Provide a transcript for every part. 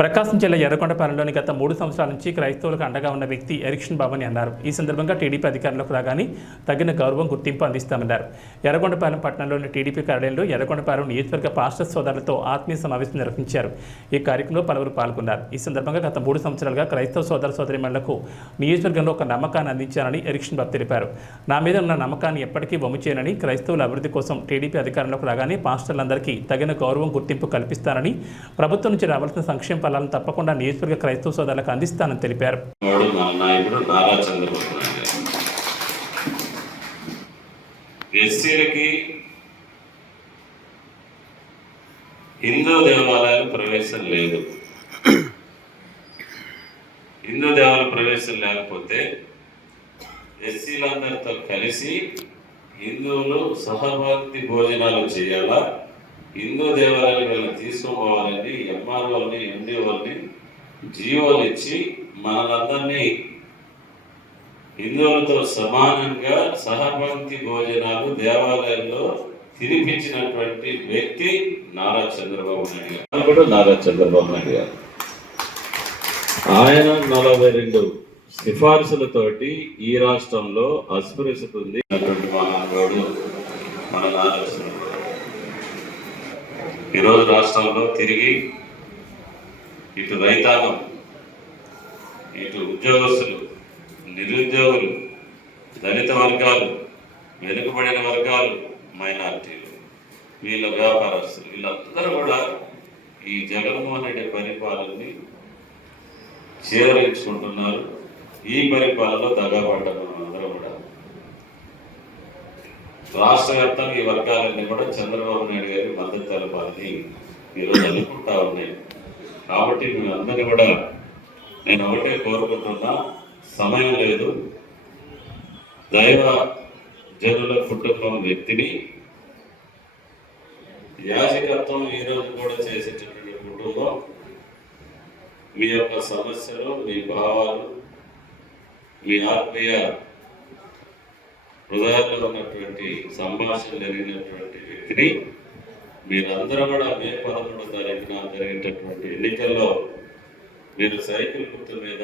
ప్రకాశం జిల్లా ఎర్రగొండపాలెంలోని గత 3 సంవత్సరాల నుంచి క్రైస్తవులకు అండగా ఉన్న వ్యక్తి ఎరిక్షన్ బాబు అని అన్నారు. ఈ సందర్భంగా టీడీపీ అధికారంలోకి రాగానే తగిన గౌరవం గుర్తింపు అందిస్తామన్నారు. ఎర్రగొండపాలెం పట్టణంలోని టీడీపీ కార్యాలయంలో ఎర్రగొండపాలెం నియోజకవర్గ పాస్టర్ సోదరులతో ఆత్మీయ సమావేశం నిర్వహించారు. ఈ కార్యక్రమంలో పలువురు పాల్గొన్నారు. ఈ సందర్భంగా గత 3 సంవత్సరాలుగా క్రైస్తవ సోదర సోదరీమణులకు నియోజకవర్గంలో ఒక నమ్మకాన్ని అందించానని ఎరిక్షన్ బాబు తెలిపారు. నా మీద ఉన్న నమ్మకాన్ని ఎప్పటికీ వమ్ము చేయనని, క్రైస్తవుల అభివృద్ధి కోసం టీడీపీ అధికారంలోకి రాగానే పాస్టర్లందరికీ తగిన గౌరవం గుర్తింపు కల్పిస్తానని, ప్రభుత్వం నుంచి రావాల్సిన సంక్షేమ ఫలాలను తప్పకుండా నియోజకవర్గ క్రైస్తవ సోదరులకు అందిస్తానని తెలిపారు. ఎస్సీలకి హిందూ దేవాలయాలు ప్రవేశం లేదు. హిందూ దేవాలయ ప్రవేశం లేకపోతే ఎస్సీలందరితో కలిసి హిందువులు సహభక్తి భోజనాలు చేయాలా, హిందూ దేవాలయాలు వీళ్ళని తీసుకోవాలని ఎంఆర్ఓని ఎండిఓని జీవోలు ఇచ్చి మనందరినీ హిందువులతో సమానంగా సహపంక్తి భోజనాలు దేవాలయాల్లో తినిపించినటువంటి వ్యక్తి నారా చంద్రబాబు నాయుడు గారు. కూడా నారా చంద్రబాబు నాయుడు గారు ఆయన 42 సిఫార్సులతోటి ఈ రాష్ట్రంలో అస్పృశ్యతుంది మహానుభావుడు మన నారా చంద్రబాబు. ఈరోజు రాష్ట్రంలో తిరిగి ఇటు రైతాంగం, ఇటు ఉద్యోగస్తులు, నిరుద్యోగులు, దళిత వర్గాలు, వెనుకబడిన వర్గాలు, మైనారిటీలు, వీళ్ళ వ్యాపారస్తులు, వీళ్ళందరూ కూడా ఈ జగన్మోహన్ రెడ్డి పరిపాలనని చేదరించుకుంటున్నారు. ఈ పరిపాలనలో దగాపడ్డారు. అందరూ కూడా రాష్ట్ర వ్యాప్తంగా ఈ వర్గాలన్నీ కూడా చంద్రబాబు నాయుడు గారి మద్దతు తెలపాలని ఈరోజు అనుకుంటా ఉన్నాయి. కాబట్టి మేమందరినీ కూడా నేను ఒకటే కోరుకుంటున్నా, సమయం లేదు. దైవ జనుల కుటుంబం వ్యక్తిని యాజకత్వం ఈరోజు కూడా చేసేటటువంటి కుటుంబం మీ యొక్క సమస్యలు, మీ భావాలు, మీ ఆత్మీయ హృదయాల్లో ఉన్నటువంటి సంభాషణ జరిగినటువంటి వ్యక్తిని మీరందరూ కూడా మే 11వ తారీఖున జరిగేటటువంటి ఎన్నికల్లో మీరు సైకిల్ గుర్తు మీద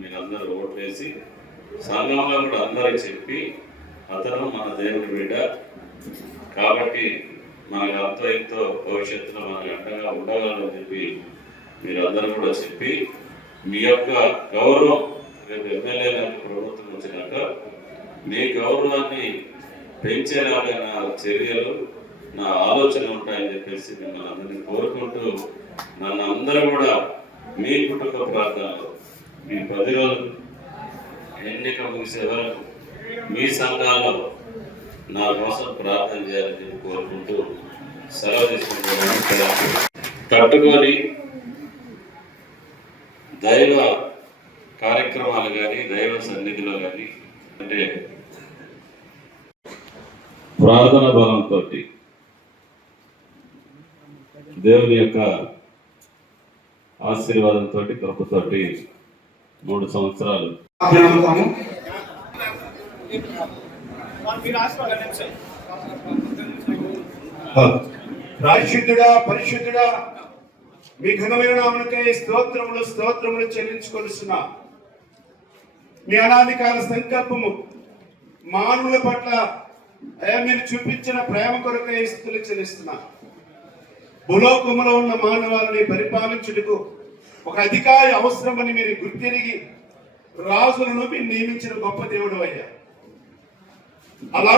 మీరందరూ ఓటు వేసి సంఘంలో కూడా అందరూ చెప్పి అతను మన దేవుడి బిడ్డ కాబట్టి మనకు అంతో ఎంతో భవిష్యత్తులో మనకు అండగా ఉండగలని చెప్పి మీరందరూ కూడా చెప్పి మీ యొక్క గౌరవం రేపు ఎమ్మెల్యే ప్రభుత్వం వచ్చినాక మీ గౌరవాన్ని పెంచేలాగా నా చర్యలు, నా ఆలోచన ఉంటాయని చెప్పేసి మిమ్మల్ని అందరినీ కోరుకుంటూ నన్ను అందరూ కూడా మీ కుటుంబ ప్రార్థనలో మీ 10 రోజులు ఎన్నిక ముగిసే వరకు మీ సంఘాల్లో నా కోసం ప్రార్థన చేయాలని చెప్పి కోరుకుంటూ సెలవు తీసుకుంటున్నాను. తట్టుకొని దైవ కార్యక్రమాలు కానీ, దైవ సన్నిధిలో కానీ అంటే ప్రార్థన బలంతో దేవుని యొక్క ఆశీర్వాదంతో కృపతోటి 3 సంవత్సరాలు పరిశుద్ధుడా పరిశుద్ధుడా మీ ఘనమైన నామమునకై స్తోత్రములు స్తోత్రములు చెల్లించుకొనుచున్నా. మీ అనాదికాల సంకల్పము మానవుల పట్ల మీరు చూపించిన ప్రేమ కొరకై స్తుతులు చెల్లిస్తున్నా. భూలోకములో ఉన్న మానవాళిని పరిపాలించుటకు ఒక అధికారి అవసరమని మీరు గుర్తిరిగి రాజులను నియమించిన గొప్ప దేవుడు అయ్యా. అలా